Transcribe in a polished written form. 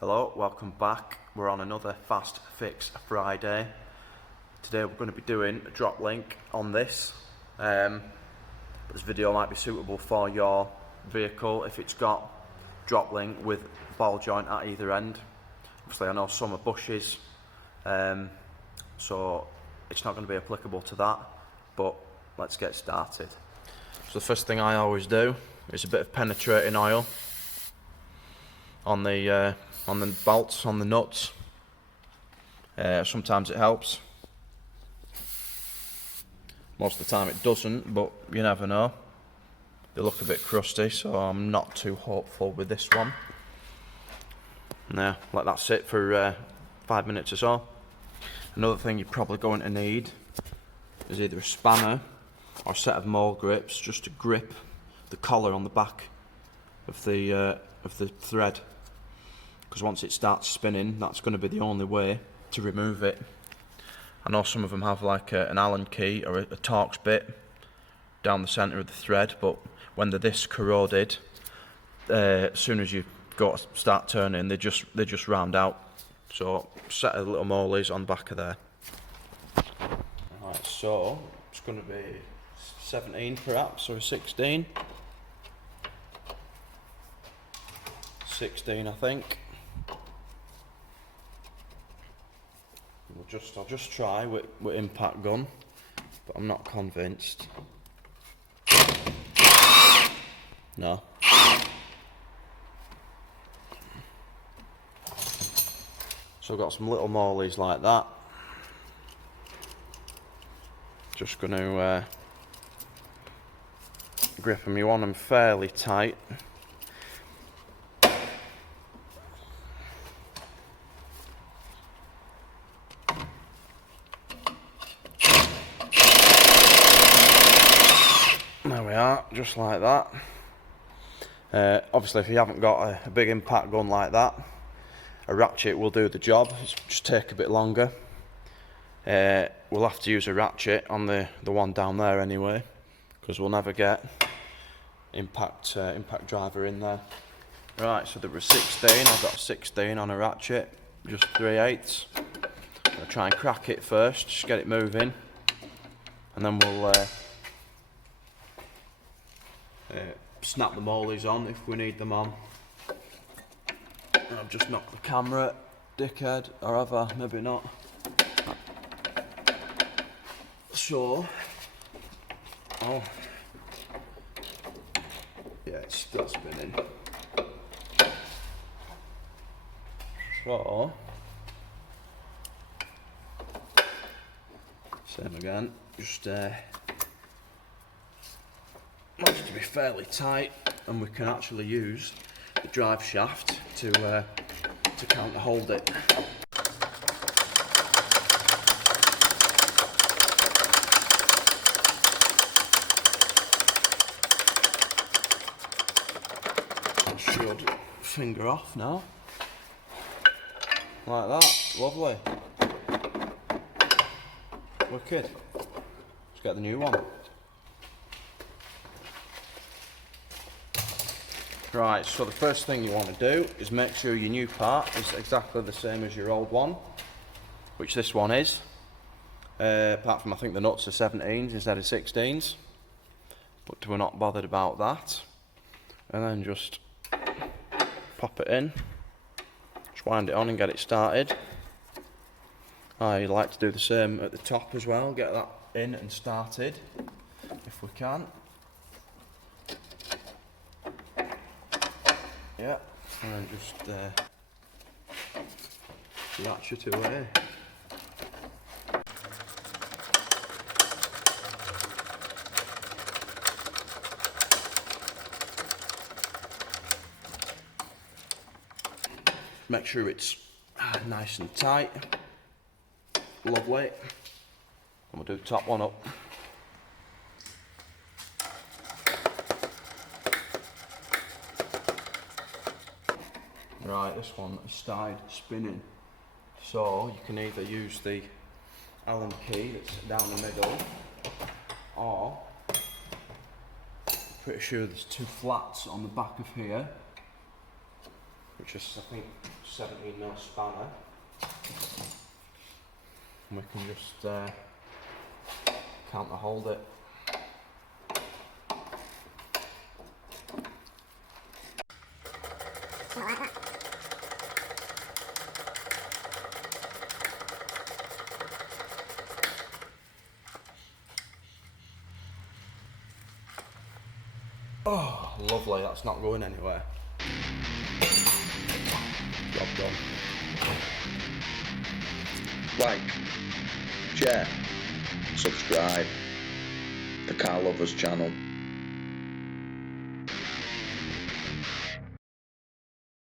Hello, welcome back. We're on another Fast Fix Friday. Today we're going to be doing a drop link on this. This video might be suitable for your vehicle if it's got drop link with ball joint at either end. Obviously I know some are bushes, so it's not going to be applicable to that, but let's get started. So the first thing I always do is a bit of penetrating oil on the bolts, on the nuts. Sometimes it helps. Most of the time it doesn't, but you never know. They look a bit crusty, so I'm not too hopeful with this one. Now, let that sit for 5 minutes or so. Another thing you're probably going to need is either a spanner or a set of mole grips, just to grip the collar on the back of the thread. Because once it starts spinning, that's going to be the only way to remove it. I know some of them have like an Allen key or a Torx bit down the centre of the thread, but when they're this corroded, as soon as you go to start turning, they just round out. So set of little moleys on the back of there. Alright, so it's going to be 17 perhaps, or 16. 16 I think. I'll just try with impact gun, but I'm not convinced. No. So I've got some little moleys like that. Just going to grip them. You want them fairly tight. There we are, just like that. Obviously if you haven't got a big impact gun like that, a ratchet will do the job. It's just take a bit longer. We'll have to use a ratchet on the one down there anyway, because we'll never get impact driver in there. Right, so there was 16, I've got 16 on a ratchet, just 3/8. I'm going to try and crack it first, just get it moving, and then we'll snap the moleys on if we need them on. And I've just knocked the camera, dickhead, or have I? Maybe not. So, oh, yeah, it's still spinning. So, same again, just managed to be fairly tight, and we can actually use the drive shaft to counter hold it. That should finger off now, like that. Lovely, wicked. Let's get the new one. Right, so the first thing you want to do is make sure your new part is exactly the same as your old one, which this one is, apart from I think the nuts are 17s instead of 16s, but we're not bothered about that. And then just pop it in, just wind it on and get it started. I like to do the same at the top as well, get that in and started if we can. Yeah, and just ratchet away. Make sure it's nice and tight. Lovely. And we'll do the top one up. Right, this one has started spinning, so you can either use the Allen key that's down the middle, or pretty sure there's two flats on the back of here, which which is I think 17mm spanner. And we can just counter hold it. Oh, lovely, that's not going anywhere. Job done. Like, share, subscribe, the Car Lovers channel.